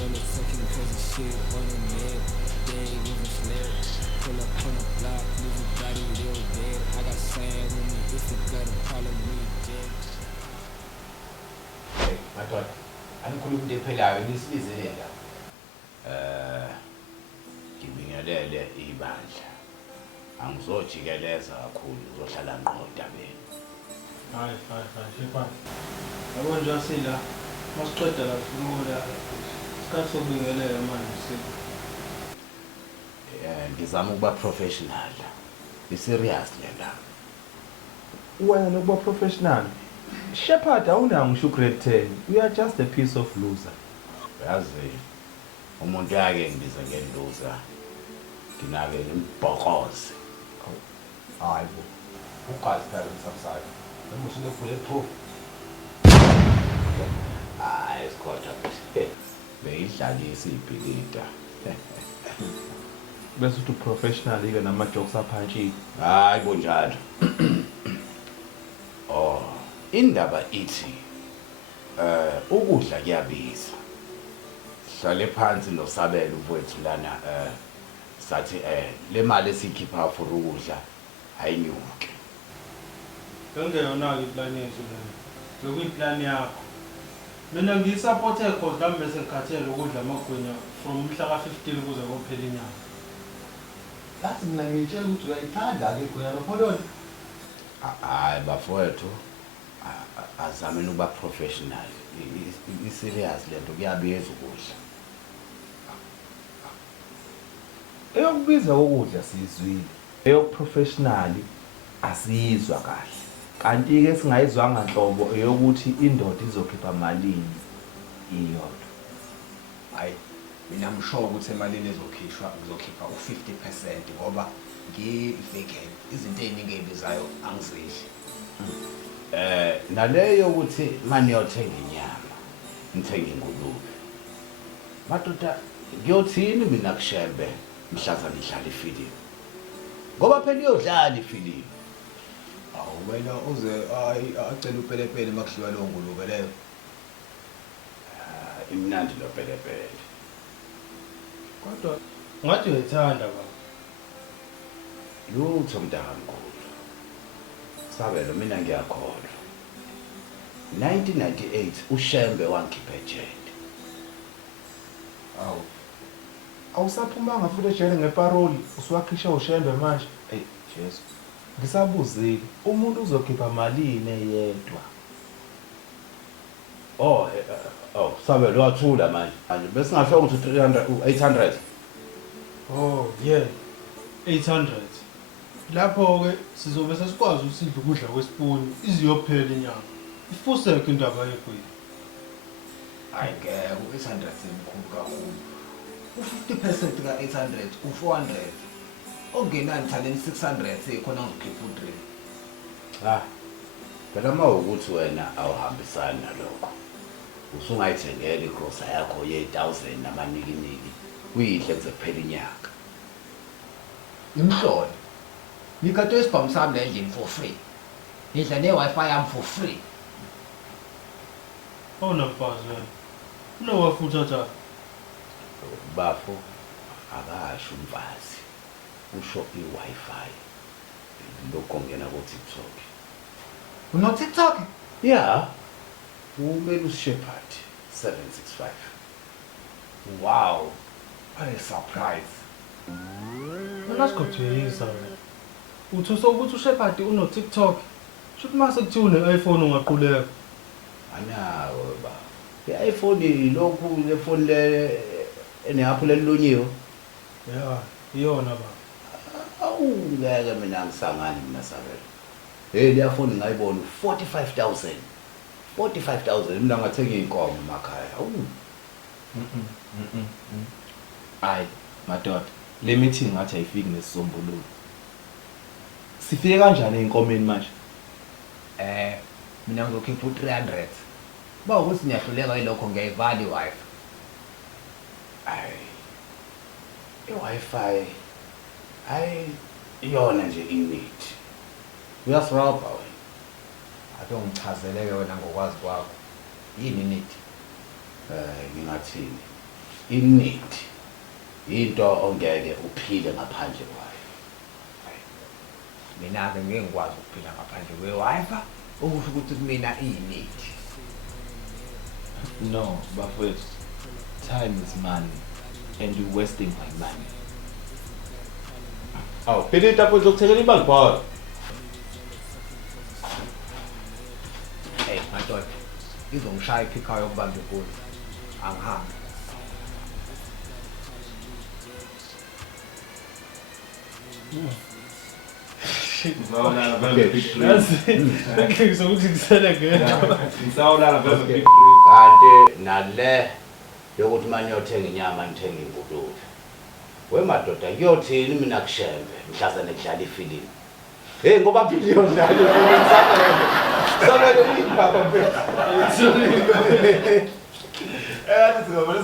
Roller talking crazy shit on the net. They ain't even flare. Pull up on the block, leave your body real dead. I got sand with me if you got a problem with me, dead. Hey, madoda, anikhuluma into ephelayo nisibizelele la. Ngibingelele ibandla. Angizojikeleza kakhulu, uzohlala ngqo endabeni. Hayi, shepherd. Yabo nje asila. Masiqeda la sifuna isikhathi sokubingelela manje sikho. Ngizama ukuba professional. I-serious le ndaba. Wena nokuba professional. Shepherd awunayo ngisho grade 10. You are just a piece of loser. Yazi umuntu yake ngibiza ngeloser. Nginake imbhokozi. Hayibo. Ugazi phela umsabsayo. Noma usule bulletproof. Hayi isikhotha beyidlalisa ibhilida. Bese uthi professional ke nama jokes aphansi. Hayi bonjalo. Oh, indaba ithi ukudla kuyabiza. Hlale phansi nosabela umfowethu lana sathi le mali esikhipha for ukudla ayinyuke. Ngengeyona iplan yethu lena. Lokuyiplan yakho. Mina ngiyisupport cause nami bese ngikhathele ukudla amagwinya from mhla ka-15 kuze kophela inyanga. Yazi mina ngitshela ukuthi uyayithanda ke khona noPoloni. Hayi bafowethu azame ukuba professional. I-serious lento kuyabiza ukudla. Eyokubiza ukudla sizwile. Eyokuprofessional asizwa kahle. Kanti ke singayizwanga nhlobo eyokuthi indoda izokhipha malini iyodwa. Hayi mina ngisho ukuthi emalini ezokhishwa ngizokhipha u50% ngoba ngivegan izinto eziningi ezibizayo angizidli. Naleyo ukuthi manje uyothenga inyama, ngithenga ingulube. Madoda ngiyothini mina kushembe mhlaza nidlala ifilimu. Ngoba phela iyodlala ifilimu. Awu wena uze acela upelepele makudliwa lo ngulube leyo. Imnandi lo pelepele. Kodwa ngathi uyayithanda baba. Lutho mntakamkhulu. Sabelo mina ngiyakholwa. 1998 uShembe wangikhipha ejele. Awu. Awusaphumanga futhi ejele ngeparoli usuwakhisha uShembe manje. Hey Jesu. Ngisabuzile umuntu uzokhipha malini eyedwa. Sabelo wathula manje. Bese ngasho ukuthi 300 800. Oh yeah. 800. Lapho ke sizobe sesikwazi usidla ukudla kwesipuni iziyophela inyanga. Ifuseke indaba yekho. Hayi ngeke u800 emkhulu kakhulu. U50% ka800 u400. Ongenani thaleni 600 sekhona ngizokhipha u3. Phela mawukuthi wena awuhambisani nalokho. Usungayithengela igrosa yakho ye1000 namanikiniki. Uyidle kuze kuphela inyanga. Imhlolo. Ngikade isibhamu sami la endlini for free. Ngidla ne-Wi-Fi yami for free. Awunamfazi wena. Unowafutha tha. Bafo akasho umfazi. Usho iWi-Fi. Lokho ngena ku TikTok. Uno TikTok? Yeah. Umelus Shepherd 765. Wow. What a surprise. Ungasikhothisa wena. Uthi sokuthi uShepherd uno TikTok. Shothi mase kuthiwa une-iPhone ungaquleka. Anawe ba. I-iPhone lokhu le phone le ene-apple elilonyiwe. Yeah, iyona baba. Ngeke mina ngisangani mina Sabelo. Hey le phone ngayibona 45,000. 45,000 mina ngathenga inkomo emakhaya. Hayi madoda le meeting ngathi ayifiki nesisombululo. Sifike kanjani enkomeni manje? Mina ngizokhipha u300. Ba ukuthi niyahluleka yilokho ngiyayivala iWi-Fi. I-Wi-Fi iyona nje i-need. Uyasirabha wena. Ake ungichazeleke wena ngokwazi kwakho. Yini need? Ngingathini? i-need into ongeke uphile ngaphandle kwayo. Mina-ke ngeke ngikwazi ukuphila ngaphandle kwe-Wi-Fi, okusho ukuthi kumina iyi-need. No, bafowethu. Time is money and you're wasting my money. Aw, phela itapho zokuthekela imali bhawa. Hey, madoda, izongishaya iphikhayo yokubamba igoli. Angihambi. Ngizawulala vele big dream. Yazi ngizokuthi kusele ngedwa. Ngizawulala vele big dream. Kanti nale yokuthi manje uyothenga inyama ngithenga ingulube. Wemadoda kuyothini mina kushembe mhlazane kudlala ifilimu. Hey ngoba phela iyodlala ifilimu sakale. Sakale indaba phela. Sorry. Sizobona